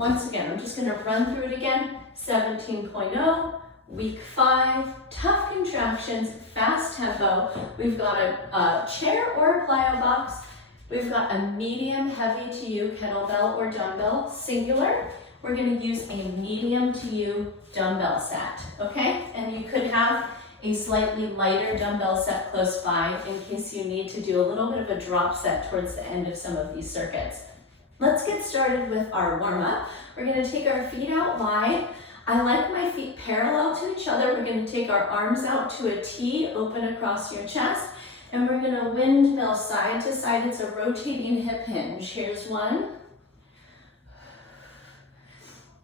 once again, I'm just gonna run through it again. 17.0, week 5, tough contractions, fast tempo. We've got a chair or a plyo box. We've got a medium heavy to you kettlebell or dumbbell, singular. We're gonna use a medium to you dumbbell set, okay? And you could have a slightly lighter dumbbell set close by in case you need to do a little bit of a drop set towards the end of some of these circuits. Let's get started with our warm-up. We're gonna take our feet out wide. I like my feet parallel to each other. We're gonna take our arms out to a T, open across your chest, and we're gonna windmill side to side. It's a rotating hip hinge. Here's 1,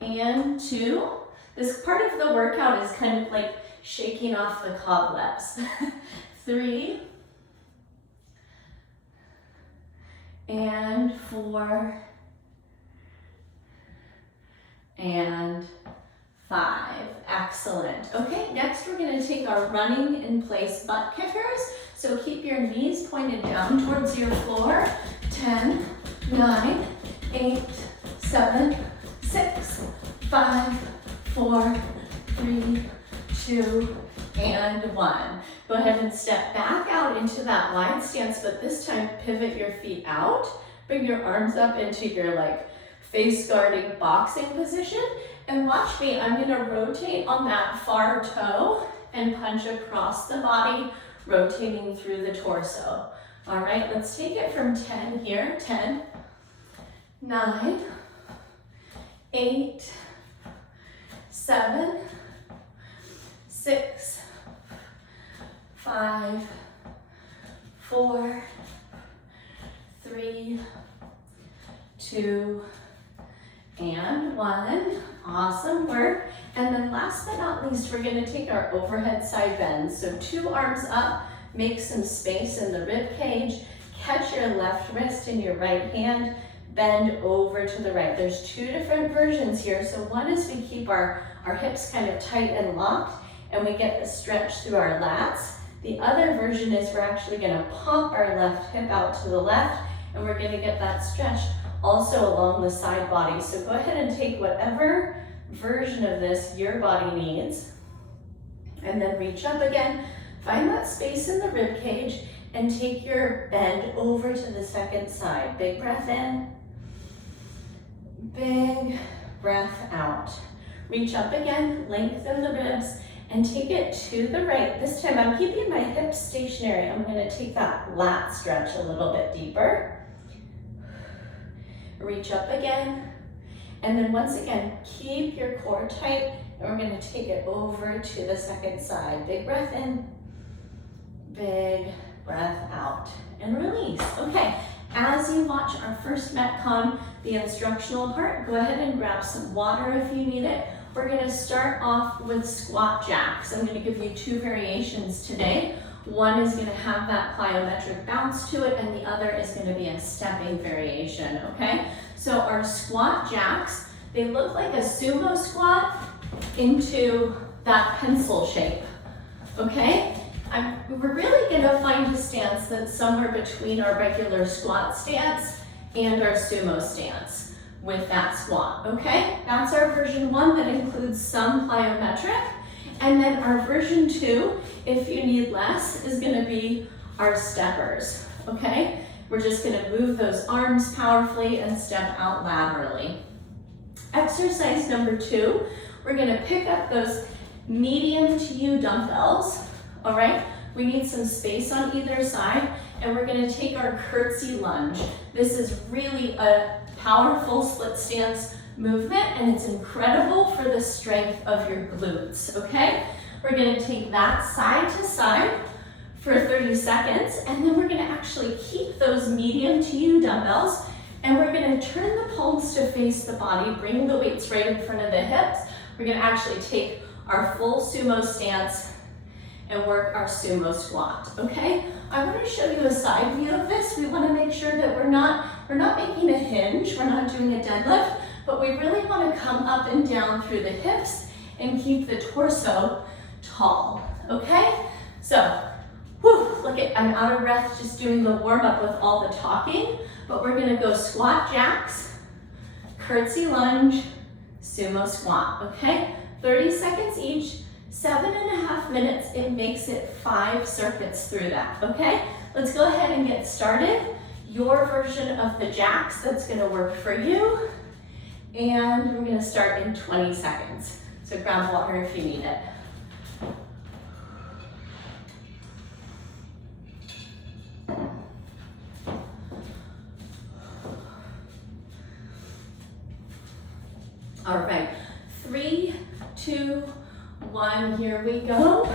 and 2. This part of the workout is kind of like shaking off the cobwebs. 3, and 4, and 5. Excellent. Okay, next we're going to take our running in place butt kickers. So keep your knees pointed down towards your floor. 10, 9, 8, 7, 6, 5, 4, 3, 2, and 1. Go ahead and step back out into that wide stance, but this time pivot your feet out. Bring your arms up into your face guarding boxing position. And watch me, I'm gonna rotate on that far toe and punch across the body, rotating through the torso. All right, let's take it from 10 here. 10, 9, 8, 7, 6, 5, 4, 3, 2, and 1. Awesome work. And then last but not least, we're gonna take our overhead side bends. So 2 arms up, make some space in the rib cage, catch your left wrist in your right hand, bend over to the right. There's 2 different versions here. So one is we keep our hips kind of tight and locked, and we get the stretch through our lats. The other version is we're actually gonna pop our left hip out to the left, and we're gonna get that stretch also along the side body. So go ahead and take whatever version of this your body needs, and then reach up again, find that space in the rib cage, and take your bend over to the second side. Big breath in, big breath out. Reach up again, lengthen the ribs, and take it to the right. This time I'm keeping my hips stationary. I'm gonna take that lat stretch a little bit deeper. Reach up again, and then once again, keep your core tight, and we're gonna take it over to the second side. Big breath in, big breath out, and release. Okay, as you watch our first MetCon, the instructional part, go ahead and grab some water if you need it. We're gonna start off with squat jacks. I'm gonna give you 2 variations today. One is gonna have that plyometric bounce to it, and the other is gonna be a stepping variation, okay? So our squat jacks, they look like a sumo squat into that pencil shape, okay? We're really gonna find a stance that's somewhere between our regular squat stance and our sumo stance with that squat, okay? That's our version 1 that includes some plyometric. And then our version 2, if you need less, is gonna be our steppers, okay? We're just gonna move those arms powerfully and step out laterally. Exercise number 2, we're gonna pick up those medium to you dumbbells, all right? We need some space on either side, and we're gonna take our curtsy lunge. This is really a powerful split stance movement, and it's incredible for the strength of your glutes, okay? We're gonna take that side to side for 30 seconds, and then we're gonna actually keep those medium to you dumbbells, and we're gonna turn the palms to face the body, bring the weights right in front of the hips. We're gonna actually take our full sumo stance and work our sumo squat, okay? I wanna show you a side view of this. We wanna make sure that we're not making a hinge, we're not doing a deadlift, but we really want to come up and down through the hips and keep the torso tall, okay? So, look at, I'm out of breath just doing the warm up with all the talking, but we're gonna go squat jacks, curtsy lunge, sumo squat, okay? 30 seconds each, 7.5 minutes. It makes it 5 circuits through that, okay? Let's go ahead and get started. Your version of the jacks that's gonna work for you. And we're gonna start in 20 seconds. So grab water if you need it. All right, 3, 2, 1, here we go.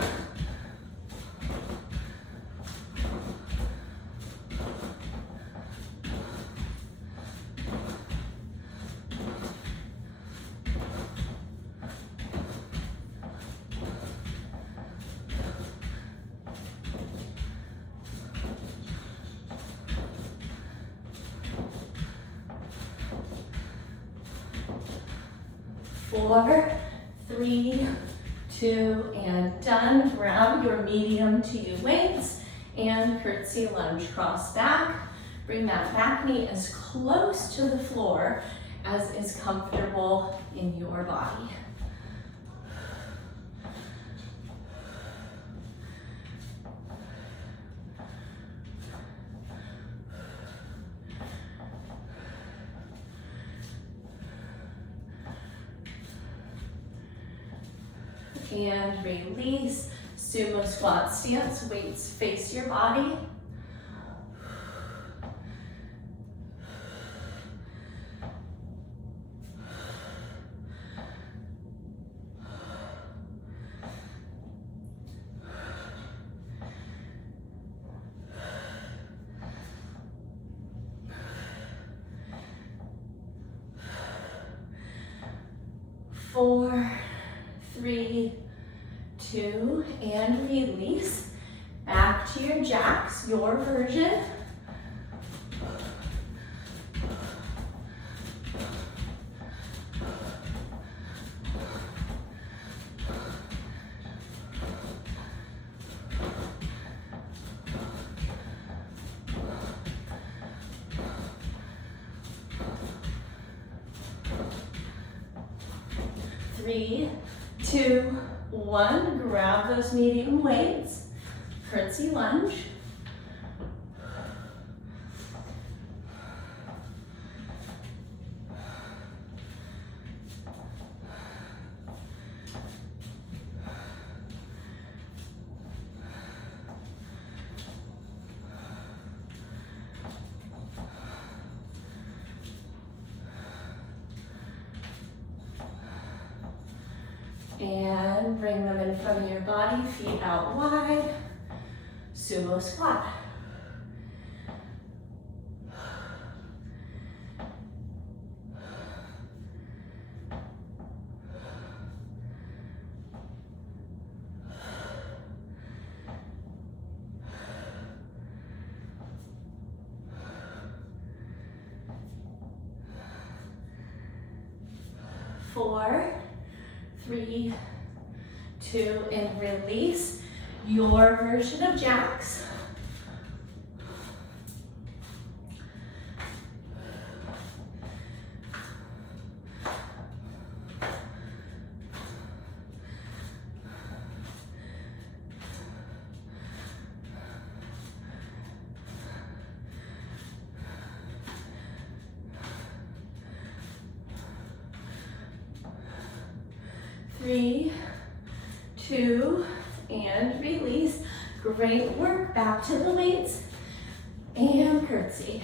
Four, 3, 2, and done. Grab your medium to you weights and curtsy lunge, cross back. Bring that back knee as close to the floor as is comfortable in your body. And release, sumo squat stance, weights face your body. Four, 3, 2, and release. Back to your jacks, your version. Three, 2, 1, grab those medium weights, curtsy lunge. And bring them in front of your body, feet out wide, sumo squat. Four, 3, 2, and release. Your version of jacks. Three, 2, and release. Great work. Back to the weights and curtsy.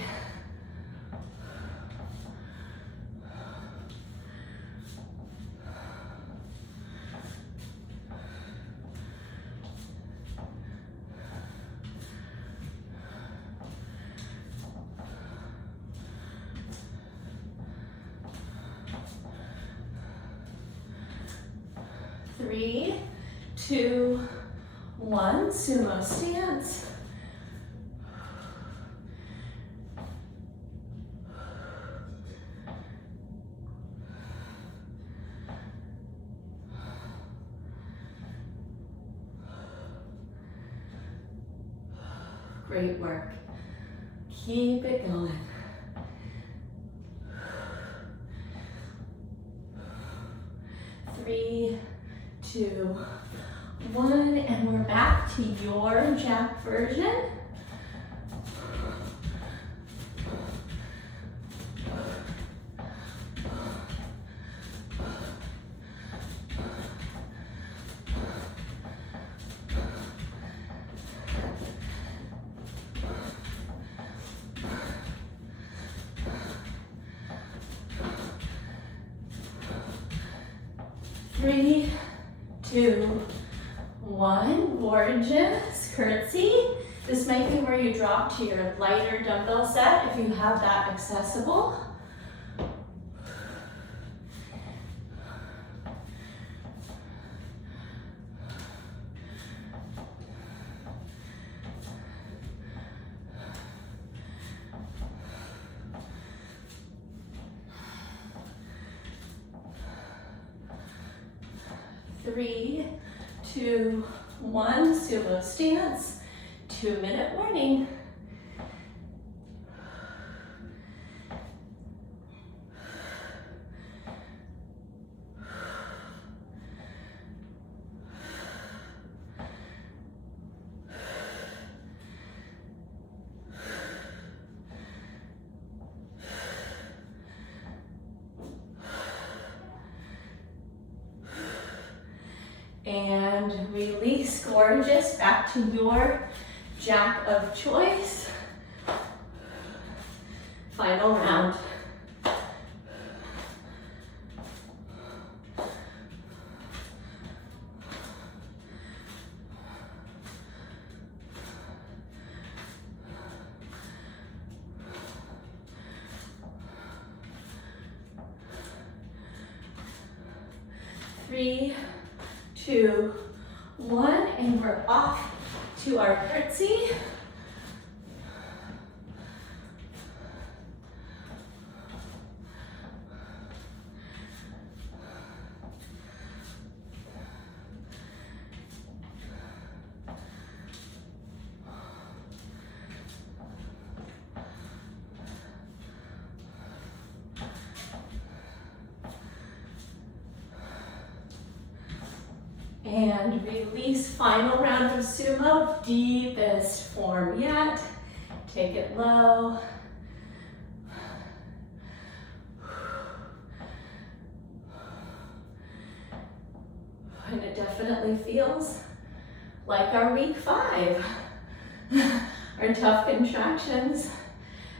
Three, 2, 1, sumo stance. Great work. Keep it going. 3, 2, 1, and we're back to your jack version. Three, 2, 1, gorgeous, curtsy. This might be where you drop to your lighter dumbbell set if you have that accessible. Three, 2, 1, sumo stance, 2-minute warning. And release, gorgeous, back to your jack of choice. Final round. Three, 2, 1, and we're off to our curtsy. And release, final round of sumo, deepest form yet. Take it low. And it definitely feels like our week 5. Our tough contractions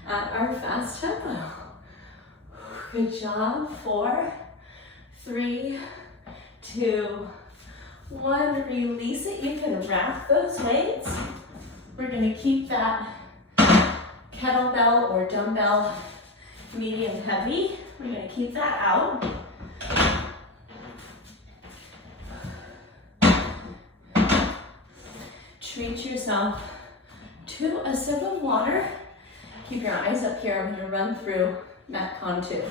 at our fast tempo. Good job. 4, 3, 2, 1, release it. You can wrap those weights. We're gonna keep that kettlebell or dumbbell medium heavy. We're gonna keep that out. Treat yourself to a sip of water. Keep your eyes up here. I'm gonna run through MetCon 2.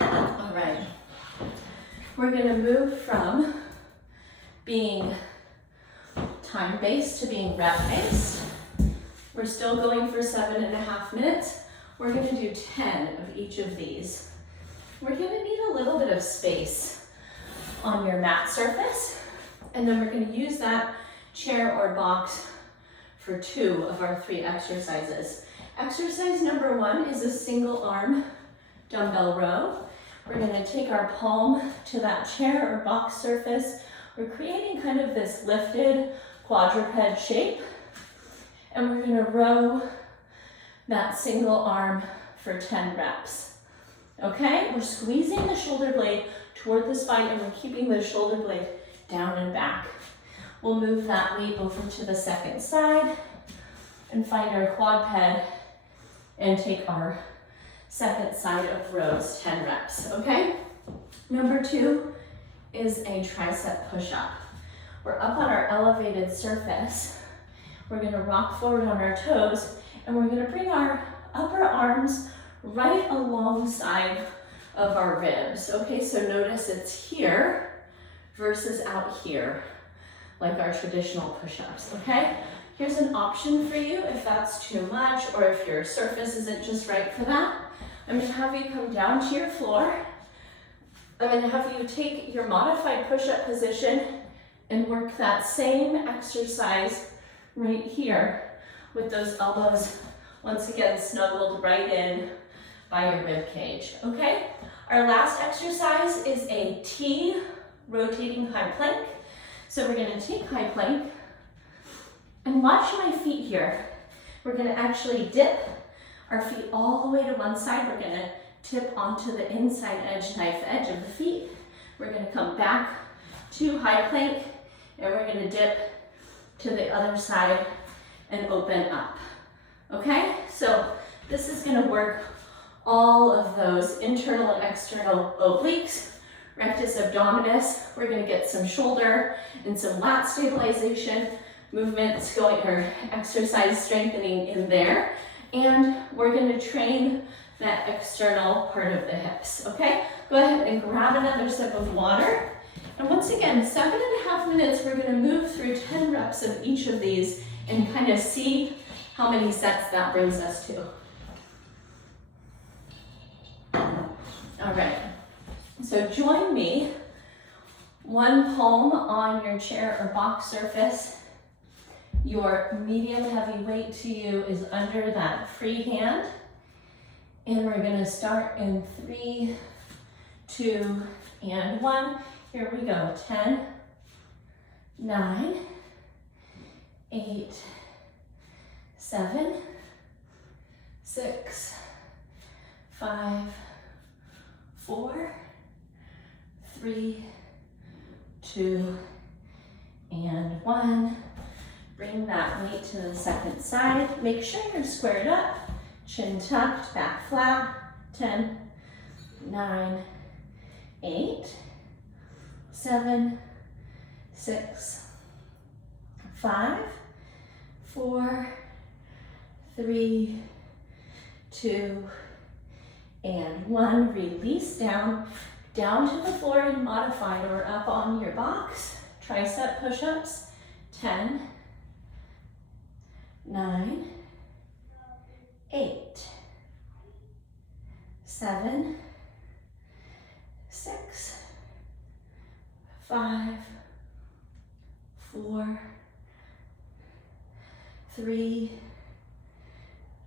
All right. We're gonna move from being time-based to being rep-based. We're still going for 7.5 minutes. We're gonna do 10 of each of these. We're gonna need a little bit of space on your mat surface, and then we're gonna use that chair or box for 2 of our 3 exercises. Exercise number 1 is a single arm dumbbell row. We're gonna take our palm to that chair or box surface. We're creating kind of this lifted quadruped shape. And we're gonna row that single arm for 10 reps. Okay, we're squeezing the shoulder blade toward the spine and we're keeping the shoulder blade down and back. We'll move that weight over to the second side and find our quadruped and take our second side of rows, 10 reps, okay? Number 2 is a tricep push-up. We're up on our elevated surface. We're gonna rock forward on our toes, and we're gonna bring our upper arms right alongside of our ribs. Okay, so notice it's here versus out here, like our traditional push-ups, okay? Here's an option for you if that's too much or if your surface isn't just right for that. I'm gonna have you come down to your floor. I'm gonna have you take your modified push-up position and work that same exercise right here with those elbows, once again, snuggled right in by your rib cage, okay? Our last exercise is a T rotating high plank. So we're gonna take high plank and watch my feet here. We're gonna actually dip our feet all the way to one side. We're gonna tip onto the inside edge, knife edge of the feet. We're gonna come back to high plank and we're gonna dip to the other side and open up, okay? So this is gonna work all of those internal and external obliques, rectus abdominis. We're gonna get some shoulder and some lat stabilization movements going, or exercise strengthening in there. And we're gonna train that external part of the hips, okay? Go ahead and grab another sip of water. And once again, 7.5 minutes, we're gonna move through 10 reps of each of these and kind of see how many sets that brings us to. All right, so join me. One palm on your chair or box surface. Your medium heavy weight to you is under that free hand. And we're gonna start in 3, 2, and 1. Here we go, 10, 9, 8, 7, 6, 5, 4, 3, 2, and 1. Bring that weight to the second side. Make sure you're squared up, chin tucked, back flat. 10, 9, 8, 7, 6, 5, 4, 3, 2, and 1. Release down to the floor and modified or up on your box. Tricep push-ups. 10, 9, 8, 7, 6, 5, 4, 3,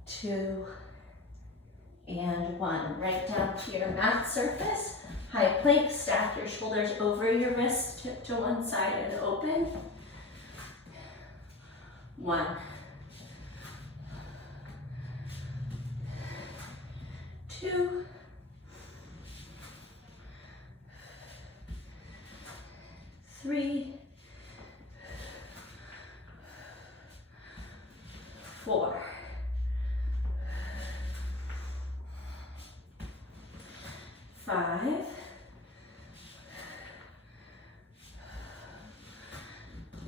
2, and 1. Right down to your mat surface. High plank, stack your shoulders over your wrists, tip to one side and open. 1. 2. 3. 4. 5.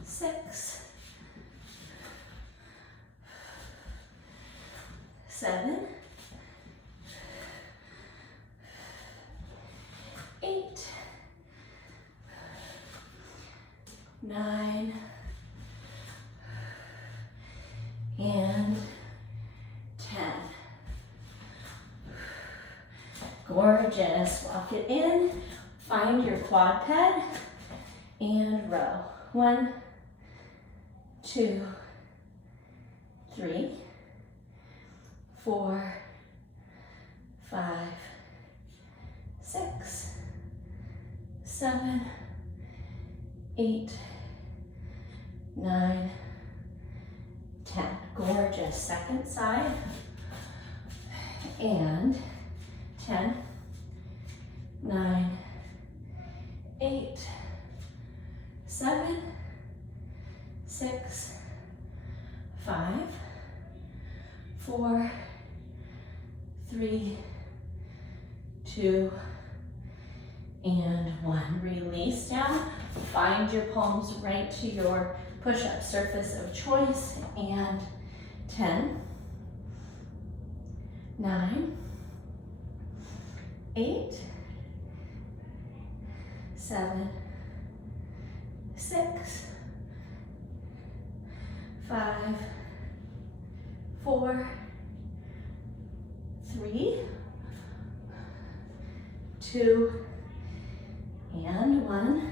6. 7. 8. 9. And 10. Gorgeous. Walk it in. Find your quad ped and row. 1, 2, 3, 4, 5, 6, 7, 8, 9, 10. Gorgeous. Second side. And 10, 9, 8, 7, 6, 5, 4, 3, 2, and 1. Release down. Find your palms right to your push-up surface of choice. And 10, 9, 8, 7, 6, 5, 4, 3, 2, and 1.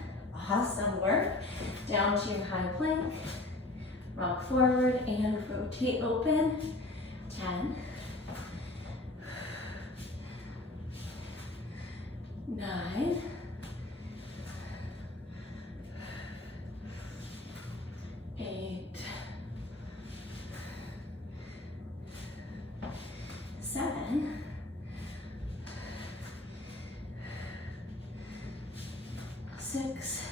Awesome work. Down to your high plank. Rock forward and rotate open. 10, 9, 8, 7, 6,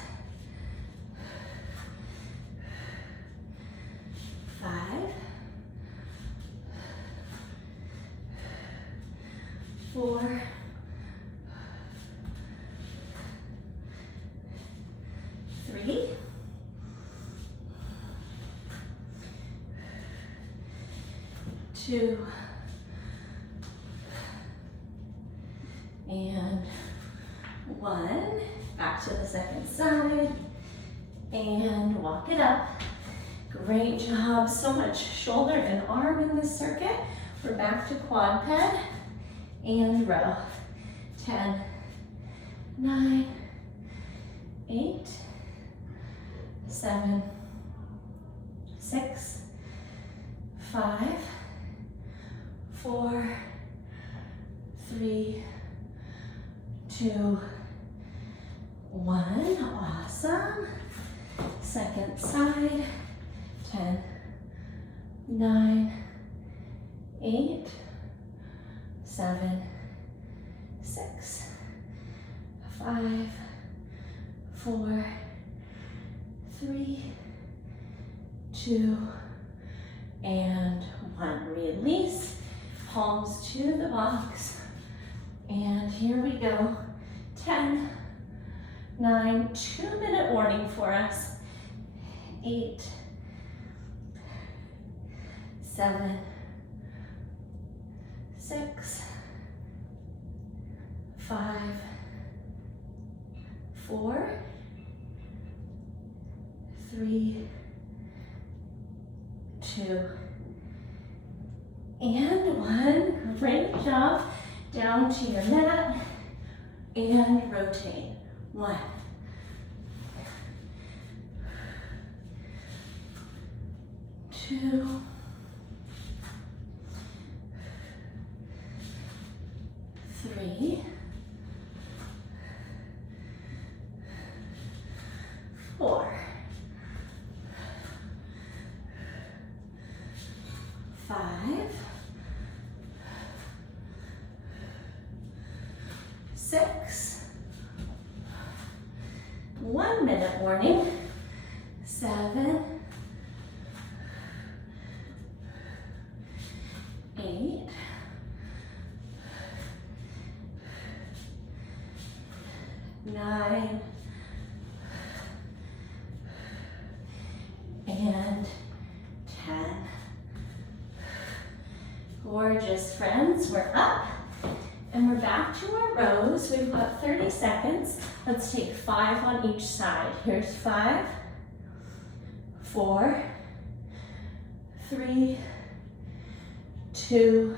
5, 4, 3, 2, and 1. Back to the second side, and walk it up. Great job. So much shoulder and arm in this circuit. We're back to quad ped and row. 10, 9, 8, 7, 6, 5, 4, 3, 2, 1. Awesome. Second side. 10, 9, 8, 7, 6, 5, 4, 3, 2, and 1. Release. Palms to the box. And here we go. 10, 9, 2-minute warning for us. 8, 7, 6, 5, 4, 3, 2, and 1. Great job. Down to your mat and rotate. 1, 2, 3, 4, 5, 6, 1-minute warning. 7, 8, 9, and 10. Gorgeous, friends. We're up and we're back to our rows. We've got 30 seconds. Let's take 5 on each side. Here's 5, 4, 3, 2,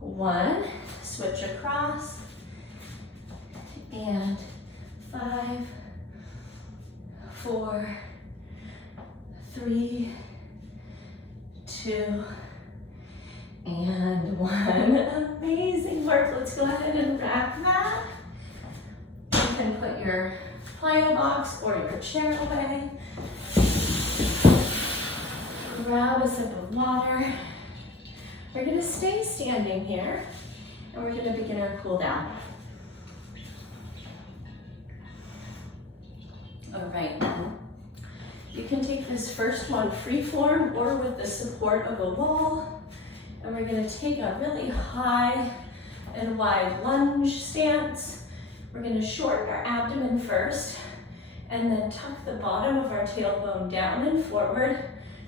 1. Switch across. And 5, 4, 3, 2, and 1. Amazing work. Let's go ahead and rack that. You can put your plyo box or your chair away. Grab a sip of water. We're going to stay standing here, and we're going to begin our cool down. All right, then. You can take this first one free form or with the support of a wall. And we're going to take a really high and wide lunge stance. We're going to shorten our abdomen first and then tuck the bottom of our tailbone down and forward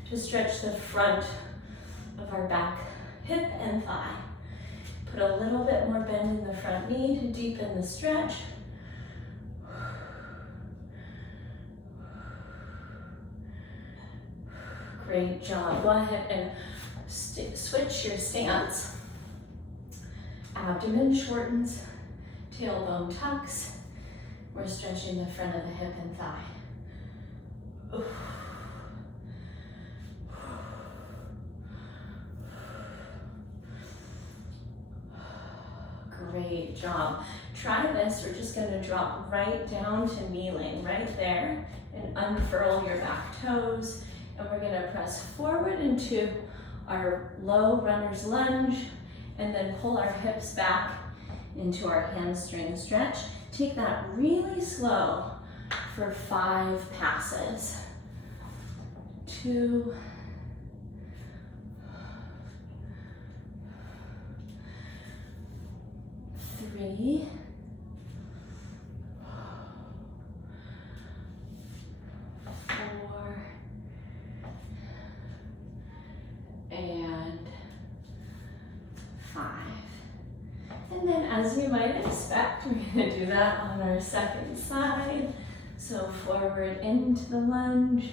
to stretch the front of our back hip and thigh. Put a little bit more bend in the front knee to deepen the stretch. Great job. Go ahead and switch your stance. Abdomen shortens, Tailbone tucks. We're stretching the front of the hip and thigh. Oof. Great job. Try this. We're just going to drop right down to kneeling right there and unfurl your back toes. And we're going to press forward into our low runner's lunge and then pull our hips back into our hamstring stretch. Take that really slow for 5 passes. 2, 3, 4, and 5. And then, as you might expect, we're going to do that on our second side. So forward into the lunge,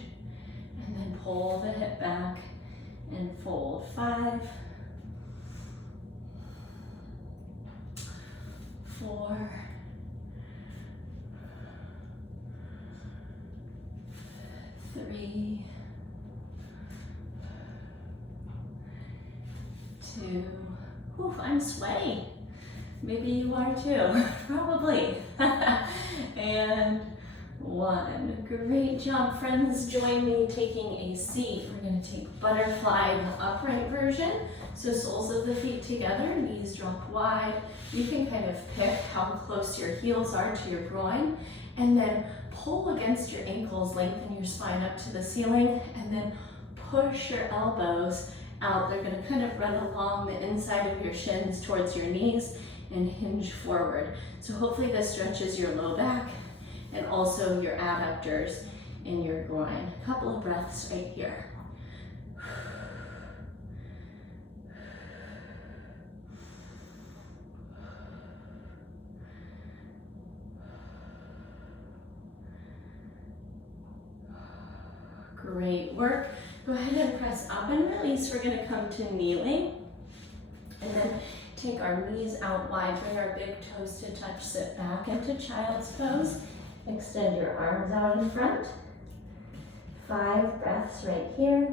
and then pull the hip back and fold. 5, 4, 3, 2. Oof, I'm sweaty. Maybe you are too, probably. And 1. Great job, friends. Join me taking a seat. We're going to take butterfly, the upright version. So soles of the feet together, knees drop wide. You can kind of pick how close your heels are to your groin, and then pull against your ankles, lengthen your spine up to the ceiling, and then push your elbows out. They're going to kind of run along the inside of your shins towards your knees and hinge forward. So hopefully this stretches your low back and also your adductors in your groin. A couple of breaths right here. Great work. Go ahead and press up and release. We're going to come to kneeling and then take our knees out wide. Bring our big toes to touch. Sit back into child's pose. Extend your arms out in front. 5 breaths right here.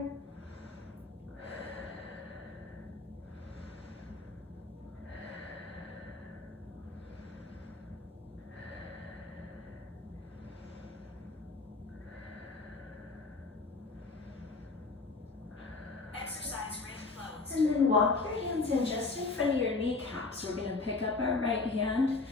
And then walk your hands in just in front of your kneecaps. We're going to pick up our right hand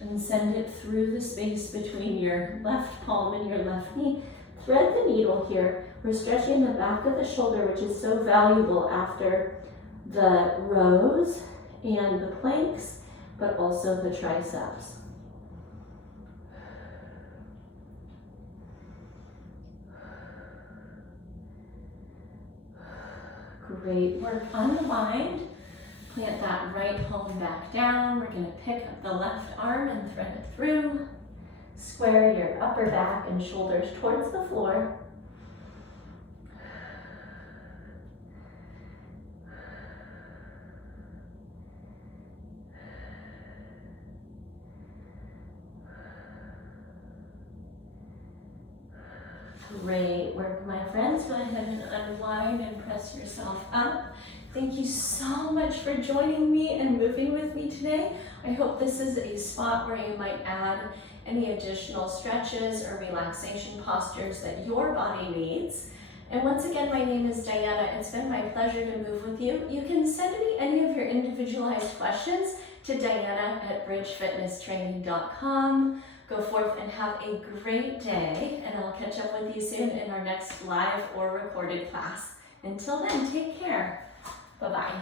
and send it through the space between your left palm and your left knee. Thread the needle here. We're stretching the back of the shoulder, which is so valuable after the rows and the planks, but also the triceps. Great work. Unwind. Plant that right palm back down. We're going to pick up the left arm and thread it through. Square your upper back and shoulders towards the floor. Great work, my friends. Go ahead and unwind and press yourself up. Thank you so much for joining me and moving with me today. I hope this is a spot where you might add any additional stretches or relaxation postures that your body needs. And once again, my name is Diana. It's been my pleasure to move with you. You can send me any of your individualized questions to diana@bridgefitnesstraining.com. Go forth and have a great day, and I'll catch up with you soon in our next live or recorded class. Until then, take care. Bye-bye.